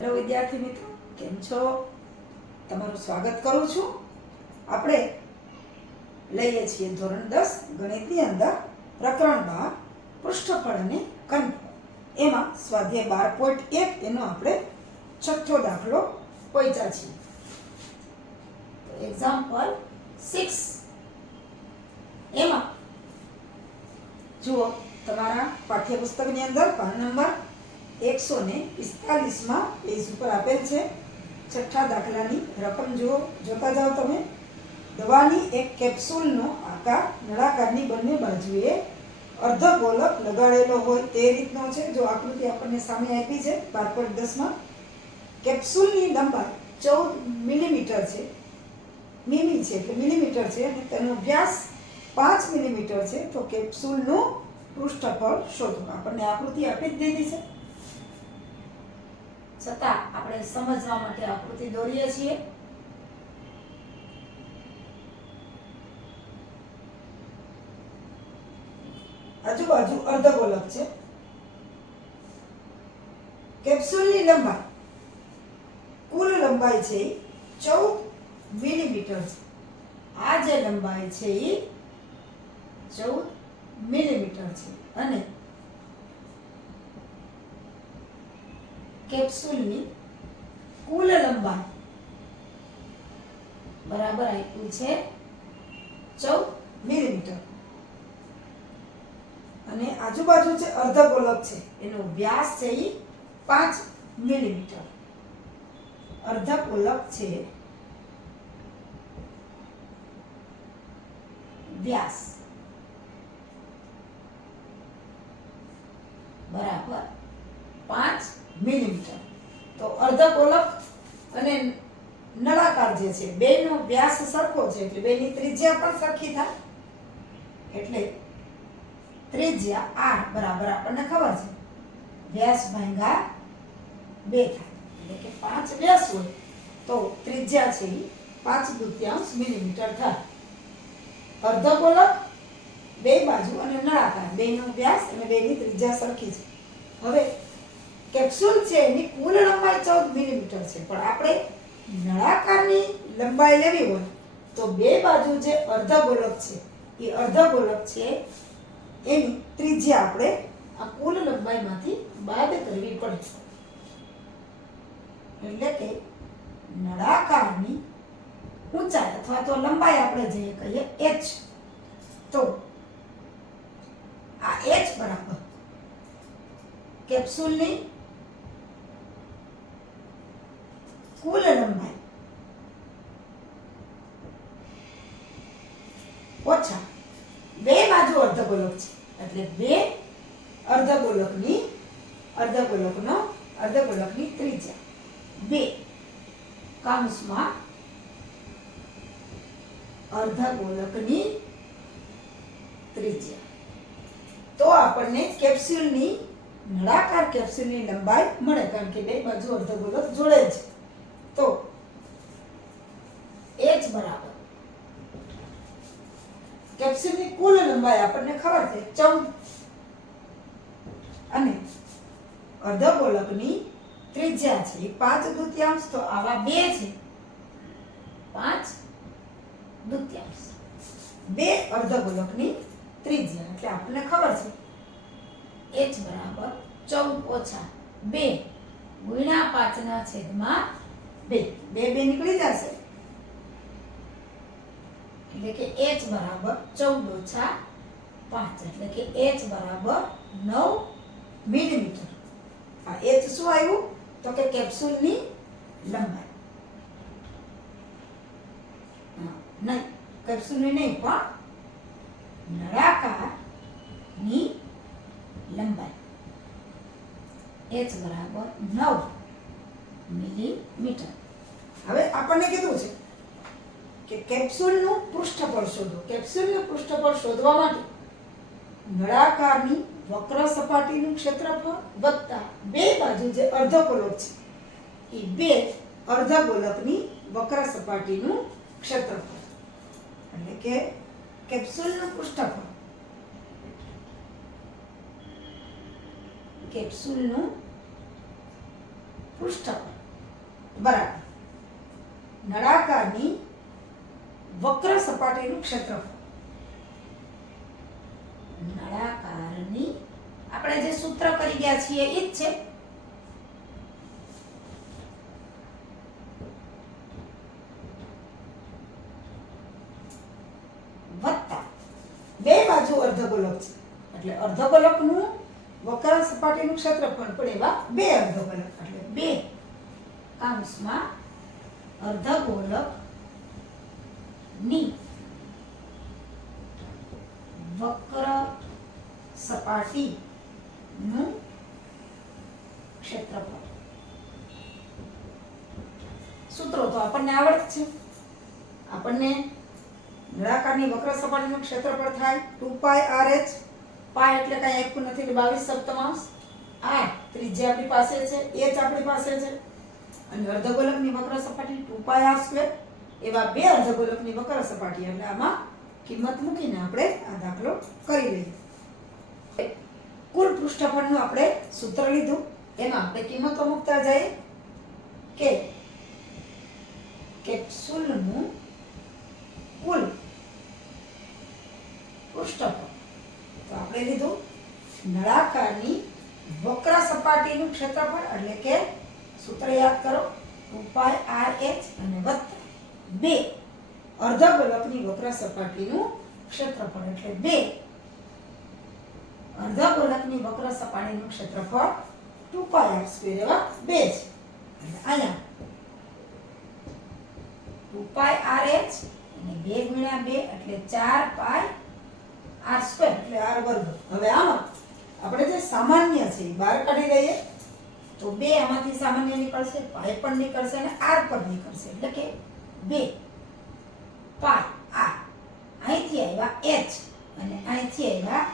Hello વિદ્યાર્થી મિત્રો, કેમ છો? તમારું સ્વાગત કરું છું. આપણે લઈએ છીએ ધોરણ 10 ગણિતની અંદર પ્રકરણ 12 પૃષ્ઠફળ અને ઘનફળ. એમાં સ્વાધ્યાય 12.1 એનો આપણે છઠ્ઠો દાખલો પહોંચ્યા છીએ. એક્ઝામ્પલ 6 એમાં જુઓ, તમારા પાઠ્યપુસ્તકની અંદર પાન નંબર 145 પેજ ઉપર આપેલ છે. છઠ્ઠા દાખલાની રકમ જુઓ, જોતા જાઓ તમે. દવાની એક કેપ્સ્યુલનો આકાર નળાકારની બંને બાજુએ અર્ધગોલક લગાડેલો હોય તે રીતનો છે. જો આકૃતિ આપણને સામે આપી છે 12.10 કેપ્સ્યુલની લંબાઈ 14 મિલીમીટર છે. મીમી છે એટલે મિલીમીટર છે અને તેનો વ્યાસ 5 મિલીમીટર છે. તો કેપ્સ્યુલનું પૃષ્ઠફળ શોધો. આપણને આકૃતિ આપી જ દીધી છે, છતાં આપણે સમજવા માટે આકૃતિ દોરીએ છીએ. આજુબાજુ અર્ધગોલક છે. કેપ્સ્યુલની લંબાઈ, કુલ લંબાઈ છે એ 14 મિલીમીટર છે. આ જે લંબાઈ છે એ 14 મિલીમીટર છે અને કેપ્સ્યુલની કુલ લંબાઈ બરાબર આપ્યું છે 14 મિલીમીટર અને આજુબાજુ જે અર્ધગોલક છે એનો વ્યાસ છે એ 5 મિલીમીટર. અર્ધગોલક છે વ્યાસ બરાબર 5 મિલીમીટર. તો અર્ધગોલક અને નળાકાર જે છે બેનો વ્યાસ સરખો છે એટલે બેની ત્રિજ્યા પણ સરખી થાય. એટલે ત્રિજ્યા r બરાબર આપણને ખબર છે વ્યાસ ભાગ્યા 2 થાય. એટલે કે 5 વ્યાસ હોય તો ત્રિજ્યા છે એ 5/2 મિલીમીટર થાય. અર્ધગોલક બે બાજુ અને નળાકાર બેનો વ્યાસ અને બેની ત્રિજ્યા સરખી છે. હવે કેપ્સ્યુલ છે એની કુલ લંબાઈ 14 મિલીમીટર છે, પણ આપણે નળાકારની લંબાઈ લેવી હોય તો બે બાજુ જે અર્ધગોલક છે એ અર્ધગોલક છે એની ત્રિજ્યા આપણે આ કુલ લંબાઈમાંથી બાદ કરવી પડે. એટલે કે નળાકારની ઊંચાઈ અથવા તો લંબાઈ આપણે જે કહીએ h, તો આ h બરાબર કેપ્સ્યુલની કુલ લંબાઈ ઓછા બે બાજુ અર્ધગોલક છે એટલે બે અર્ધગોલકની ત્રિજ્યા 2 કૌંસમાં અર્ધગોલકની ત્રિજ્યા. તો આપણને કેપ્સ્યુલની નળાકાર કેપ્સ્યુલની લંબાઈ મળે, કારણ કે બે બાજુ અર્ધગોલક જોડે છે. તો h બરાબર કેપ્સ્યુલની કુલ લંબાઈ આપણને ખબર છે 14 અને અર્ધગોલકની ત્રિજ્યા છે એ 5/2. તો આવા બે છે 5/2. બે અર્ધગોલકની ત્રિજ્યા એટલે આપણને ખબર છે h બરાબર 14 - 2 ગુણ્યા 5/2. બે નીકળી જશે એટલે કે h બરાબર 14 - 5 એટલે કે h બરાબર 9 મિલીમીટર. આ h શું આવ્યું તો કે કેપ્સ્યુલની લંબાઈ. નહીં, કેપ્સ્યુલની નહીં પણ નળાકારની લંબાઈ h બરાબર 9 મિલીમીટર. હવે આપણને કીધું છે કે કેપ્સ્યુલનું પૃષ્ઠફળ શોધો. કેપ્સ્યુલનું પૃષ્ઠફળ શોધવા માટે નળાકારની વક્ર સપાટીનું ક્ષેત્રફળ વત્તા બે બાજુ જે અર્ધગોલક છે એ બે અર્ધગોલકની વક્ર સપાટીનું ક્ષેત્રફળ. એટલે કે કેપ્સ્યુલનું પૃષ્ઠફળ, કેપ્સ્યુલનું પૃષ્ઠફળ બરાબર નળાકારની વક્ર સપાટીનું ક્ષેત્રફળ. નળાકારની આપણે જે સૂત્ર કરી ગયા છીએ એ જ છે. વત્તા બે બાજુ અર્ધગોલક છે એટલે અર્ધગોલકનું વક્ર સપાટીનું ક્ષેત્રફળ પણ એવા બે અર્ધગોલક એટલે બે કૌંસમાં અર્ધગોલક ની વક્ર સપાટીનું ક્ષેત્રફળ. સૂત્રો તો આપણને આવડે જ છે. આપણને નળાકારની વક્ર સપાટીનું ક્ષેત્રફળ થાય 2πrh. પાય એટલે કઈ આપ્યું નથી એટલે 22/7 r ત્રિજ્યા આપણી પાસે છે, h આપણી પાસે છે અને અર્ધગોલકની વક્ર સપાટી 2πr². એવા બે અર્ધગોલકની વક્ર સપાટી એટલે આમાં કિંમત મૂકીને આપણે આ દાખલો કરી લઈએ. કુલ પૃષ્ઠફળનું આપણે સૂત્ર લીધું એમાં આપણે કિંમતો મૂકતા જઈએ કે કેપ્સ્યુલનું કુલ પૃષ્ઠફળ તો આપણે લીધું નળાકારની વક્ર સપાટીનું ક્ષેત્રફળ એટલે કે સૂત્ર યાદ કરો 2πrh અને વત્તા બે અર્ધગોલકની વક્ર સપાટીનું ક્ષેત્રફળ એટલે બે અર્ધગોલકની વક્ર સપાટીનું ક્ષેત્રફળ 2πr² એવા બે છે. એટલે અહીંયા 2πrh અને 2 ગુણ્યા 2 એટલે 4πr² એટલે r વર્ગ. હવે આમાં આપણે જે સામાન્ય છે એ બહાર કાઢી લઈએ તો 2 આમાંથી સામાન્ય નીકળશે, પાય પણ નીકળશે અને r પણ નીકળશે એટલે કે 2 પાય r. અહીંથી આવ્યા h અને અહીંથી આવ્યા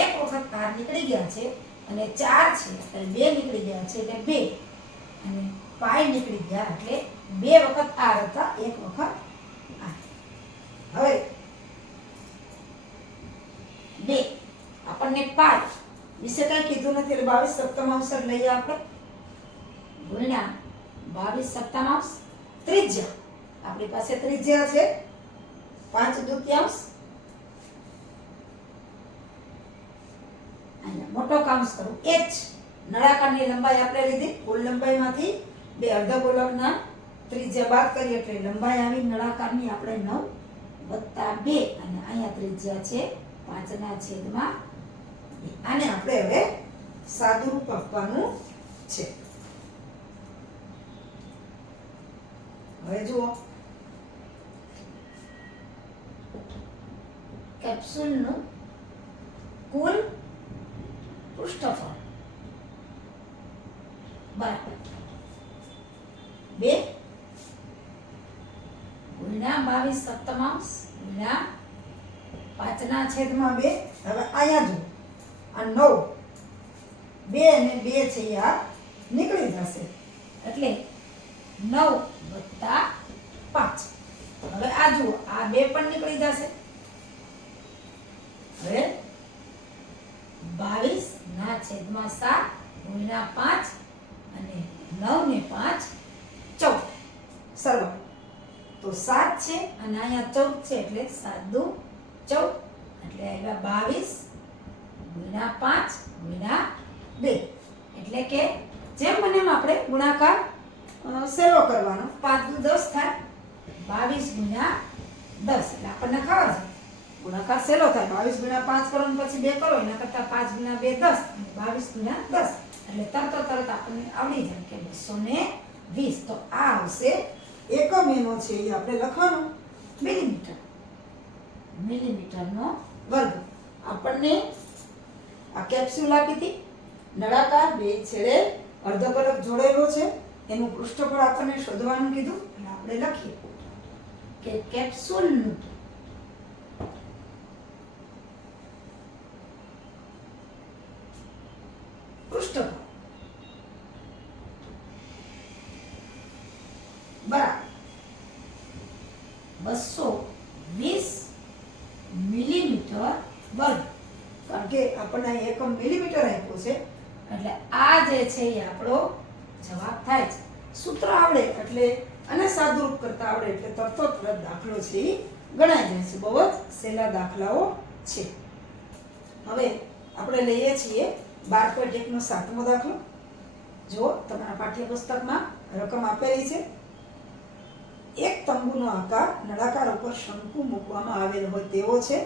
એક વખત r નીકળી ગયા છે અને 4 છે એટલે 2 નીકળી ગયા છે એટલે 2 અને પાય નીકળી ગયા એટલે 2 વખત r હતા, એક વખત r. હવે 2 આપણને પાય વિશે કઈ કીધું નથી એટલે 22/7 લઈએ આપણે ગુણ્યા 22/7 ત્રિજ્યા. આપણી પાસે ત્રિજ્યા છે 5/2. અહીંયા મોટો કૌંસ કરું h. નળાકારની લંબાઈ આપણે લીધી, કુલ લંબાઈમાંથી બે અર્ધગોલકના ત્રિજ્યા બાદ કરીએ એટલે લંબાઈ આવી નળાકારની આપણે 9 + 2 અને અહીંયા ત્રિજ્યા છે 5/2. આને આપણે હવે સાદુરૂપ આપવાનું છે. હવે જુઓ કેપ્સ્યુલનું કુલ પૃષ્ઠફળ બરાબર 2 ગુણ્યા 22/7 ગુણ્યા 5/2. હવે અહીંયા જો આ 9 2 અને 2 છે આ નીકળી જશે એટલે 9 + 5. હવે આ જુઓ આ 2 પણ નીકળી જશે. હવે 22/7 ગુણ્યા 5 અને 9 ને 5 14 સરવાળો તો 7 છે અને અહીંયા 14 છે એટલે 7 × 14 એટલે આવ્યા 22 × 5 × 2 એટલે કે જેમ બને એમ આપણે ગુણાકાર સેલો કરવાનો. 5 × 10 થાય 22 × 10 એટલે આપણને ખબર છે ગુણાકાર સેલો થાય. 22 × 5 કરો ને પછી 2 કરો એના કરતા 5 × 2 10 અને 22 × 10 એટલે તરત આપણને આવડી જાય કે 220. તો આ આવશે એકમ એનો છે એ આપણે લખવાનું મિલીમીટર. મિલીમીટરનો વર્ગ. આપણને આ કેપ્સ્યુલ આપી હતી નળાકાર, બે છેડે અર્ધગોલક જોડેલો છે, એનું પૃષ્ઠફળ આપણને શોધવાનું કીધું એટલે આપણે લખીએ કે કેપ્સ્યુલનું પૃષ્ઠફળ બરાબર 220 મિલીમીટર વર્ગ. કારણ કે આપણને એકમ મિલીમીટર આપ્યો છે એટલે આ જે છે એ આપણો જવાબ થાય છે. સૂત્ર આવડે એટલે અને સાદુરૂપ કરતા આવડે એટલે તરતો તરત દાખલો છે એ ગણાઈ જાય છે. બહુ જ સહેલા દાખલાઓ છે. હવે આપણે લઈએ છીએ 12.1 નો 7મો દાખલો. જો તમારા પાઠ્યપુસ્તકમાં રકમ આપેલી છે. એક તંબુનો આકાર નળાકાર ઉપર શંકુ મૂકવામાં આવેલો હોય તેવો છે.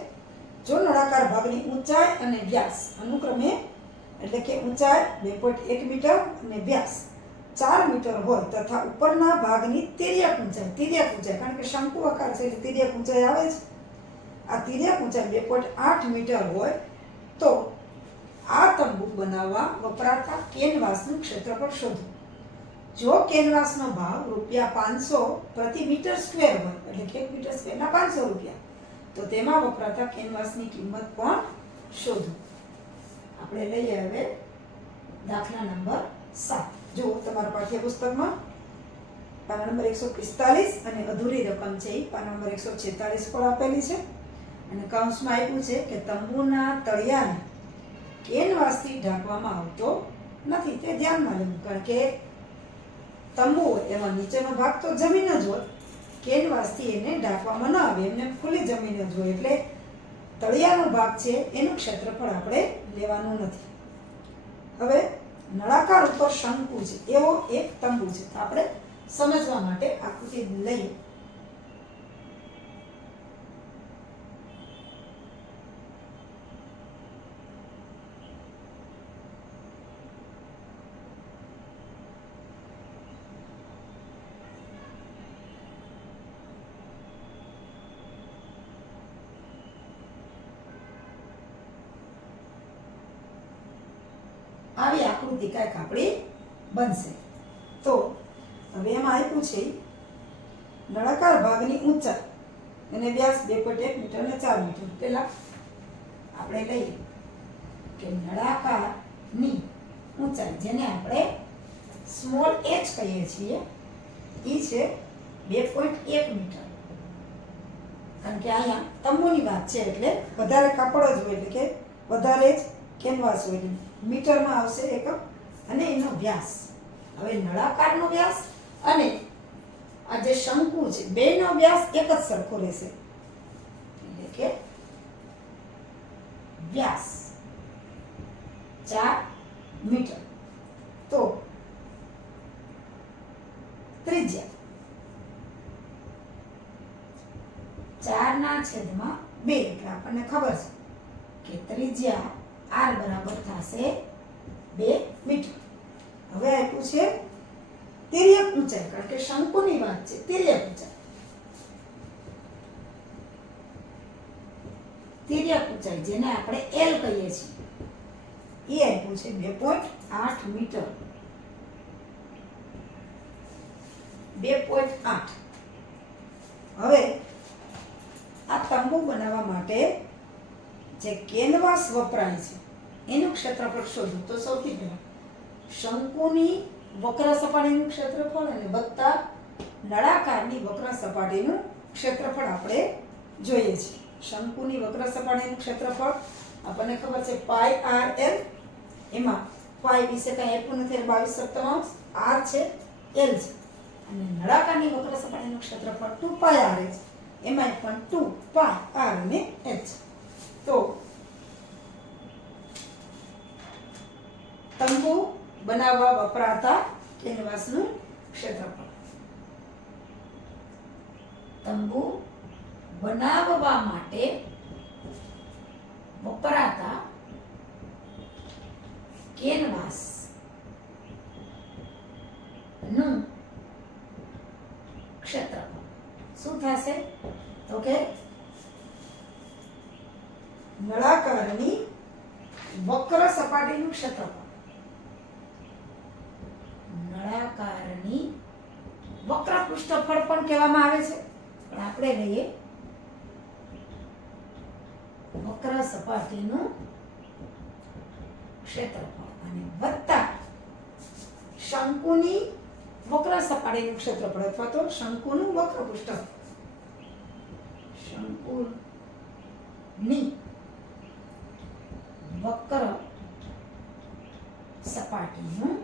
જો નળાકાર ભાગની ઊંચાઈ અને વ્યાસ અનુક્રમે એટલે કે ઊંચાઈ 2.1 મીટર અને વ્યાસ 4 મીટર હોય તથા ઉપરના ભાગની તિર્યક ઊંચાઈ કારણ કે શંકુ આકાર છે એટલે તિર્યક ઊંચાઈ આવે છે. આ તિર્યક ઊંચાઈ 2.8 મીટર હોય તો આ તંબુ બનાવવા વપરાતા કેનવાસનું ક્ષેત્રફળ શોધો. જો કેનવાસનો ભાવ ₹500 પ્રતિ મીટર સ્ક્વેર હોય એટલે કે 1 મીટર સ્ક્વેરના ₹500 તો તેમાં વપરાતા કેનવાસની કિંમત પણ શોધો. આપણે લઈએ હવે દાખલા નંબર 7. જો તમારા પાઠ્યપુસ્તકમાં પાના નંબર 145 અને અધૂરી રકમ છે એ પાના નંબર 146 પર આપેલી છે અને કૌંસમાં આપ્યું છે કે તંબુના તળિયાને કેનવાસથી ઢાંકવામાં આવતો નથી. તે ધ્યાનમાં લેવું કારણ કે તંબુ હોય એમાં નીચેનો ભાગ તો જમીન જ હોય. કેનવાસથી એને ઢાંકવામાં ન આવે, એમને ખુલ્લી જમીન જ હોય એટલે તળિયાનો ભાગ છે એનું ક્ષેત્રફળ આપણે લેવાનું નથી. હવે નળાકાર ઉપર શંકુ છે એવો એક તંબુ છે. તો આપણે સમજવા માટે આકૃતિ લઈએ. આવી આકૃતિ કાંઈક આપણી બનશે. તો હવે એમાં આપ્યું છે નળાકાર ભાગની ઊંચાઈ અને વ્યાસ 2.1 મીટર અને 4 મીટર. પહેલા આપણે લઈએ કે નળાકારની ઊંચાઈ જેને આપણે સ્મોલ h કહીએ છીએ એ છે 2.1 મીટર. કારણ કે અહીંયા તંબુની વાત છે એટલે વધારે કાપડ જ હોય એટલે કે વધારે જ કેનવાસ હોય એટલે મીટરમાં આવશે એકમ અને એનો વ્યાસ. હવે નળાકારનો વ્યાસ અને આ જે શંકુ છે બેનો વ્યાસ એક જ સરખો રહેશે એટલે કે વ્યાસ 4 મીટર. તો ત્રિજ્યા 4/2 એટલે આપણને ખબર છે કે ત્રિજ્યા r બરાબર થશે 2 મીટર. હવે આપ્યું છે તિર્યક ઊંચાઈ કારણ કે શંકુની વાત છે. તિર્યક ઊંચાઈ જેને આપણે L કહીએ છીએ એ આપ્યું છે 2.8 મીટર. 2.8. હવે આ તંબુ બનાવવા માટે જે કેનવાસ વપરાય છે એનું ક્ષેત્રફળ શોધો. તો સૌથી પહેલા શંકુની વક્ર સપાટીનું ક્ષેત્રફળ અને વત્તા નળાકારની વક્ર સપાટીનું ક્ષેત્રફળ આપણે જોઈએ છીએ. શંકુની વક્ર સપાટીનું ક્ષેત્રફળ આપણને ખબર છે πr/l. એમાં પાઈ વિશે કંઈ આપ્યું નથી એટલે 22/7 r છે, l છે. અને નળાકારની વક્ર સપાટીનું ક્ષેત્રફળ 2πr છે. એમાં પણ 2πr અને h. તો તંબુ બનાવવા વપરાતા કેનવાસનું ક્ષેત્રફળ. તંબુ બનાવવા માટે વપરાતા કેનવાસ નું ક્ષેત્રફળ શું થશે? તો કે નળાકારની વક્ર સપાટીનું ક્ષેત્રફળ. નળાકારની વક્ર પૃષ્ઠફળ પણ કહેવામાં આવે છે પણ આપણે લઈએ વક્ર સપાટીનું ક્ષેત્રફળ અને વત્તા શંકુની વક્ર સપાટીનું ક્ષેત્રફળ અથવા તો શંકુનું વક્ર પૃષ્ઠફળ. શંકુની વક્ર સપાટીનું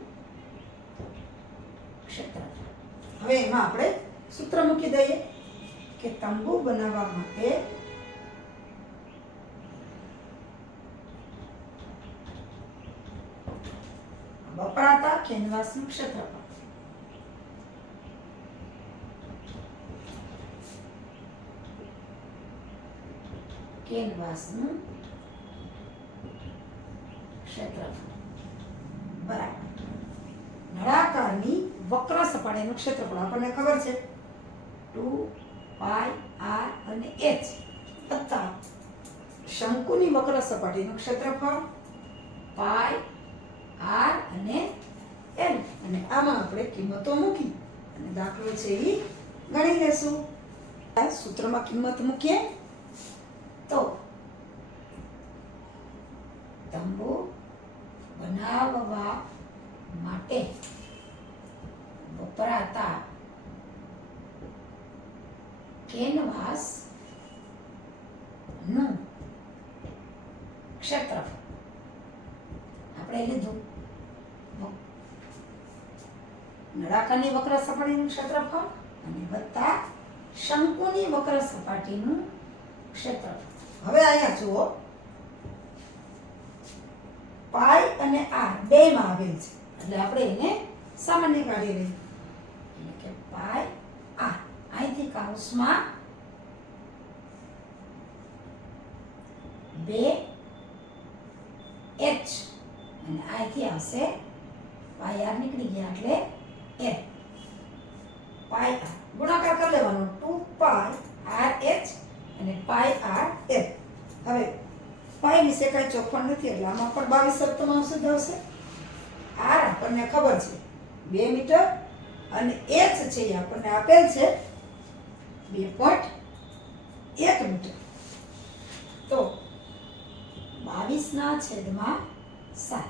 એમાં આપણે સૂત્ર મૂકી દઈએ કે તંબુ બનાવવા માટે વપરાતા કેનવાસનું ક્ષેત્રફળ. કેનવાસનું ક્ષેત્રફળ બરાબર નળાકારની વક્ર સપાટીનું ક્ષેત્રફળ આપણને ખબર છે 2 પાઈ r અને h વત્તા શંકુની વક્ર સપાટીનું ક્ષેત્રફળ પાઈ r અને l. અને આમાં આપણે કિંમતો મૂકી અને દાખલો છે એ ગણી લેશું. આ સૂત્રમાં કિંમત મૂકીએ તો તંબુ બનાવવા માટે વપરાતા કેનવાસ નું ક્ષેત્રફળ આપણે લીધું નળાકારની વક્ર સપાટીનું ક્ષેત્રફળ અને વત્તા શંકુની વક્ર સપાટીનું ક્ષેત્રફળ. હવે અહીંયા જુઓ પાઈ અને r બેમાં આવેલ છે એટલે આપણે એને સામાન્ય કાઢી લઈએ એટલે કે પાઈ r અહીંથી કૌંસમાં 2h અને અહીંથી આવશે પાઈ r નીકળી ગયા એટલે l પાઈ r ગુણાકાર કરી લેવાનો 2 પાઈ rh અને પાઈ r l. હવે પાઈ વિશે કઈ ચોખવટ નથી એટલે આમાં પણ 22 સપ્તમાંશ જ આવશે. r આપણને ખબર છે 2 મીટર અને h છે એ આપણને આપેલ છે 2.1 મીટર. તો 22/7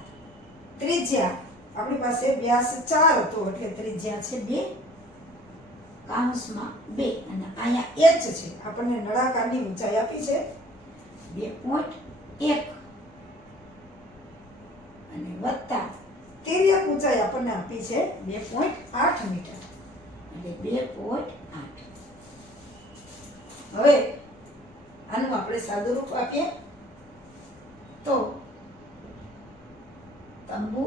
ત્રિજ્યા આપણી પાસે વ્યાસ 4 હતો એટલે ત્રિજ્યા છે 2 કૌંસમાં 2 અને અહીંયા h છે આપણને નળાકારની ઊંચાઈ આપી છે 2.1 અને વત્તા તિર્યક ઊંચાઈ આપણને આપી છે 2.8 મીટર એટલે 2.8. હવે આનું આપણે સાદું રૂપ આપીએ તો તંબુ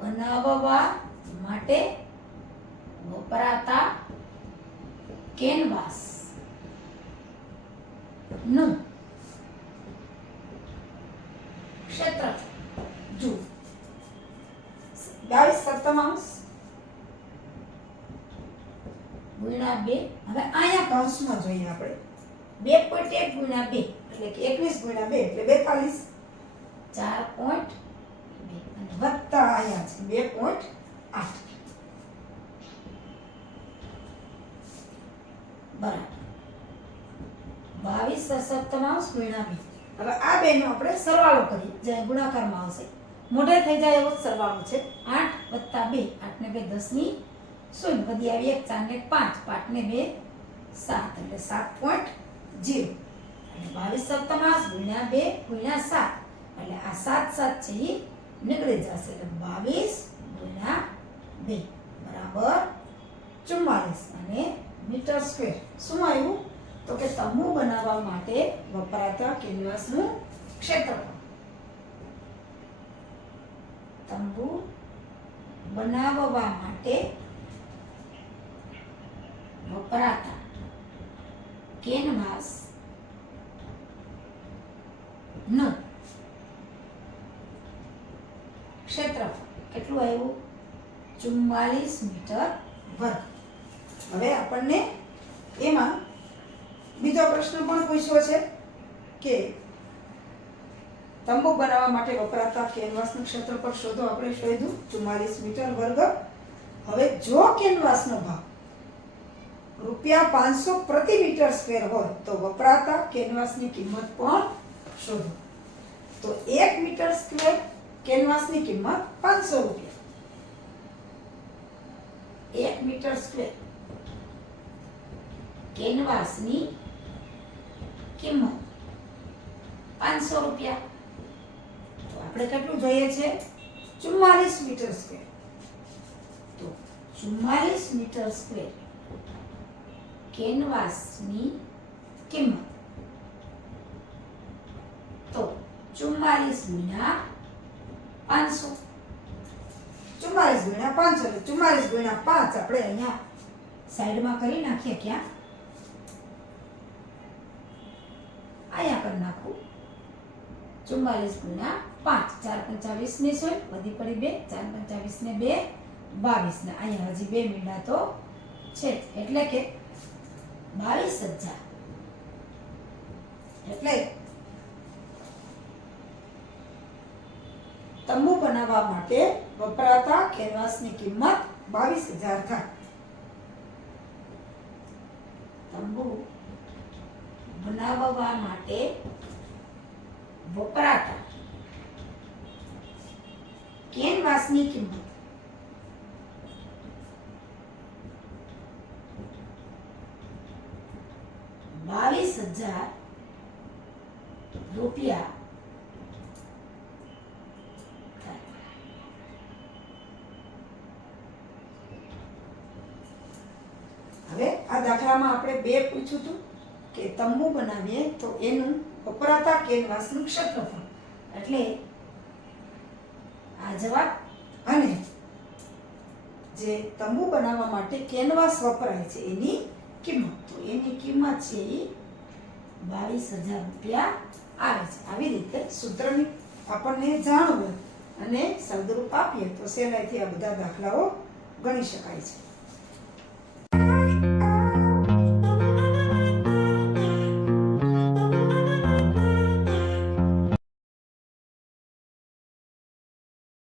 બનાવવા માટે વપરાતા કેનવાસ નું ક્ષેત્રફળ જો 22 સપ્તમાંશ ગુણ્યા 2. હવે અહીંયા કૌંસમાં જોઈએ આપણે 2.1 ગુણ્યા 2 એટલે કે 21 ગુણ્યા 2 એટલે 42 4.2 અને વત્તા અહીંયા છે 2.8 બરાબર 22 સપ્તમાંશ ગુણ્યા 2. હવે આ બેનો આપણે સરવાળો કરીએ જે ગુણાકારમાં આવશે મોઢે થઈ જાય એવો સરવાળો છે 8 + 2 8 ને 2 10 ની 0 વધી આવી 1 4 ને 5 5 ને 2 7 એટલે 7.0 અને 22 સપ્તમાંશ ગુણ્યા 2 ગુણ્યા 7 એટલે આ 7 7 છે એ નીકળી જશે એટલે 22 ગુણ્યા 2 બરાબર 44 અને મીટર સ્ક્વેર. શું આવ્યું તો કે તંબુ બનાવવા માટે વપરાતા કેનવાસનું ક્ષેત્રફળ. તંબુ બનાવવા માટે વપરાતા કેનવાસ નું ક્ષેત્રફળ કેટલું આવ્યું 44 મીટર વર્ગ. હવે આપણને એમાં બીજો પ્રશ્ન પણ પૂછ્યો છે કે તંબુ બનાવવા માટે વપરાતા કેનવાસનું ક્ષેત્રફળ શોધો. આપણે શોધ્યું 44 મીટર વર્ગ. હવે જો કેનવાસનો ભાવ ₹500 પ્રતિ મીટર સ્ક્વેર હોય તો વપરાતા કેનવાસની કિંમત પણ શોધો. તો 1 મીટર સ્ક્વેર કેનવાસની કિંમત ₹500. 1 મીટર સ્ક્વેર કેનવાસની કિંમત ₹500. તો આપણે કેટલું જોઈએ છે 44 મીટર સ્ક્વેર. તો 44 મીટર સ્ક્વેર કેનવાસની કિંમત. તો 44 ગુણ્યા 500. 44 ગુણ્યા 500 એટલે 44 ગુણ્યા 5 આપણે અહીંયા સાઈડમાં કરી નાખીએ. ક્યાં? અહીંયા કરી નાખું. 44 ગુણ્યા 5 4 25 ની 16 વધી પડી 2 4 25 ને 2 22 ને અહીંયા હજી 2 મીંડા તો છે એટલે કે 22,000. એટલે તંબુ બનાવવા માટે વપરાતા કેનવાસની કિંમત 22,000 થાય. તંબુ બનાવવા માટે વપરાતા કેનવાસની કિંમત ₹22,000 થાય. હવે આ દાખલામાં આપણે 2 પૂછ્યું હતું કે તંબુ બનાવીએ તો એનું વપરાતા કેનવાસનું ક્ષેત્રફળ એટલે આ જવાબ. અને જે તંબુ બનાવવા માટે કેનવાસ વપરાય છે એની કિંમત, તો એની કિંમત છે એ ₹22,000 આવે છે. આવી રીતે સૂત્રની આપણને જાણવું અને શબ્દરૂપ આપીએ તો સહેલાઈથી આ બધા દાખલાઓ ગણી શકાય છે.